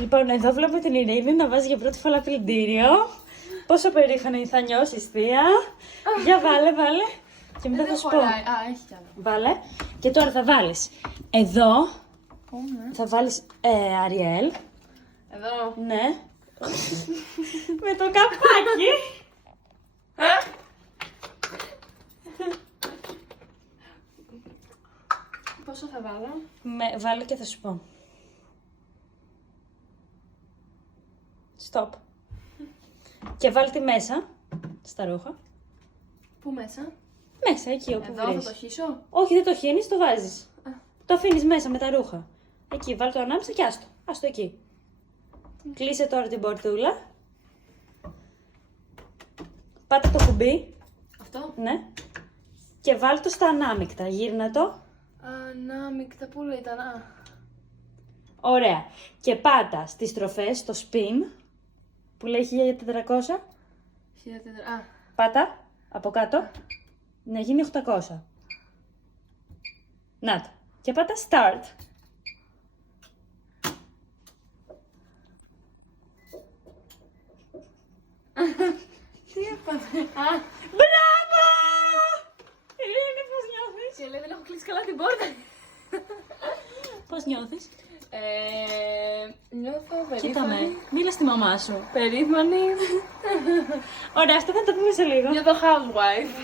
Λοιπόν, εδώ βλέπουμε την Ειρήνη να βάζει για πρώτη φορά πλυντήριο. Πόσο περήφανη θα νιώσεις, θεία. Για βάλε. Και μετά θα σου πω. Έχει κι άλλο. Βάλε. Και τώρα θα βάλεις εδώ. Ναι. Θα βάλεις Αριέλ. Εδώ. Ναι. Με το καπάκι. Πόσο θα βάλω? Βάλε και θα σου πω. Stop. Και βάλτε τη μέσα, στα ρούχα. Πού μέσα? Μέσα, εκεί όπου Εδώ βρεις. θα το χύσω? Όχι, δεν το χύνεις, το βάζεις. Το αφήνεις μέσα με τα ρούχα. Εκεί, βάλ το ανάμεσα και άστο. Άστο εκεί. Κλείσε τώρα την πορτούλα. Πάτε το κουμπί. Αυτό? Ναι. Και βάλ το στα ανάμεικτα. Γύρνα το. Ανάμεικτα, πού λέει ήταν? Ωραία. Και πάτα στις στροφές, στο spin, που λέει 1400. Πάτα, από κάτω. Να γίνει 800. Να το. Και πάτα start. Τι έπαθε? Μπράβο! Ειρήνη, πώς νιώθεις? Και λέει δεν έχω κλείσει καλά την πόρτα. Πώς νιώθεις? Νιώθω Κοίτα με, περήφανη. μίλα στη μαμά σου. Περήφανη. Ωραία, αυτό θα το πούμε σε λίγο. Νιώθω housewife.